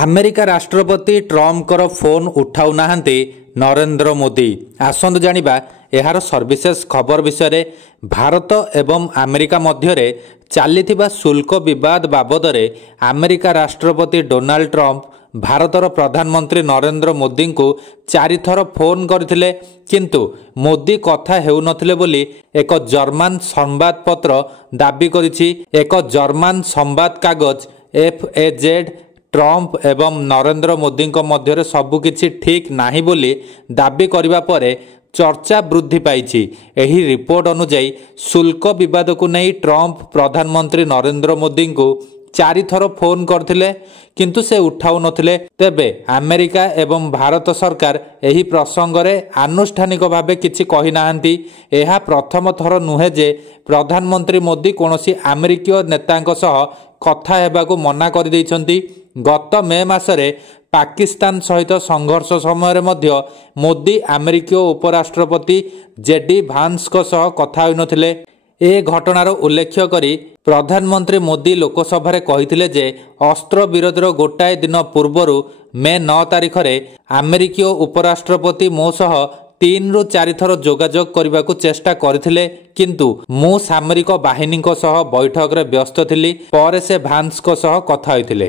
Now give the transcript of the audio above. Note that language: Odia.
ଆମେରିକା ରାଷ୍ଟ୍ରପତି ଟ୍ରମ୍ପଙ୍କର ଫୋନ୍ ଉଠାଉ ନାହାନ୍ତି ନରେନ୍ଦ୍ର ମୋଦି। ଆସନ୍ତୁ ଜାଣିବା ଏହାର ସର୍ଭିସେସ ଖବର ବିଷୟରେ। ଭାରତ ଏବଂ ଆମେରିକା ମଧ୍ୟରେ ଚାଲିଥିବା ଶୁଳ୍କ ବିବାଦ ବାବଦରେ ଆମେରିକା ରାଷ୍ଟ୍ରପତି ଡୋନାଲ୍ଡ ଟ୍ରମ୍ପ ଭାରତର ପ୍ରଧାନମନ୍ତ୍ରୀ ନରେନ୍ଦ୍ର ମୋଦିଙ୍କୁ 4 ଥର ଫୋନ୍ କରିଥିଲେ, କିନ୍ତୁ ମୋଦି କଥା ହେଉନଥିଲେ ବୋଲି ଏକ ଜର୍ମାନ ସମ୍ବାଦପତ୍ର ଦାବି କରିଛି। ଏକ ଜର୍ମାନ ସମ୍ବାଦ କାଗଜ FAZ ଟ୍ରମ୍ପ ଏବଂ ନରେନ୍ଦ୍ର ମୋଦିଙ୍କ ମଧ୍ୟରେ ସବୁକିଛି ଠିକ୍ ନାହିଁ ବୋଲି ଦାବି କରିବା ପରେ ଚର୍ଚ୍ଚା ବୃଦ୍ଧି ପାଇଛି। ଏହି ରିପୋର୍ଟ ଅନୁଯାୟୀ ଶୁଳ୍କ ବିବାଦକୁ ନେଇ ଟ୍ରମ୍ପ ପ୍ରଧାନମନ୍ତ୍ରୀ ନରେନ୍ଦ୍ର ମୋଦିଙ୍କୁ 4 ଥର ଫୋନ୍ କରିଥିଲେ, କିନ୍ତୁ ସେ ଉଠାଉନଥିଲେ। ତେବେ ଆମେରିକା ଏବଂ ଭାରତ ସରକାର ଏହି ପ୍ରସଙ୍ଗରେ ଆନୁଷ୍ଠାନିକ ଭାବେ କିଛି କହିନାହାନ୍ତି। ଏହା ପ୍ରଥମ ଥର ନୁହେଁ ଯେ ପ୍ରଧାନମନ୍ତ୍ରୀ ମୋଦି କୌଣସି ଆମେରିକୀୟ ନେତାଙ୍କ ସହ କଥା ହେବାକୁ ମନା କରିଦେଇଛନ୍ତି। ଗତ ମେ ମାସରେ ପାକିସ୍ତାନ ସହିତ ସଂଘର୍ଷ ସମୟରେ ମଧ୍ୟ ମୋଦି ଆମେରିକୀୟ ଉପରାଷ୍ଟ୍ରପତି JD ଭାନ୍ସଙ୍କ ସହ କଥା ହୋଇନଥିଲେ। ଏ ଘଟଣାର ଉଲ୍ଲେଖ କରି ପ୍ରଧାନମନ୍ତ୍ରୀ ମୋଦି ଲୋକସଭାରେ କହିଥିଲେ ଯେ ଅସ୍ତ୍ର ବିରତିର ଗୋଟାଏ ଦିନ ପୂର୍ବରୁ ମେ 9 ତାରିଖରେ ଆମେରିକୀୟ ଉପରାଷ୍ଟ୍ରପତି ମୋ ସହ 3 ରୁ 4 ଥର ଯୋଗାଯୋଗ କରିବାକୁ ଚେଷ୍ଟା କରିଥିଲେ, କିନ୍ତୁ ମୁଁ ସାମରିକ ବାହିନୀଙ୍କ ସହ ବୈଠକରେ ବ୍ୟସ୍ତ ଥିଲି। ପରେ ସେ ଭାନ୍ସଙ୍କ ସହ କଥା ହୋଇଥିଲେ।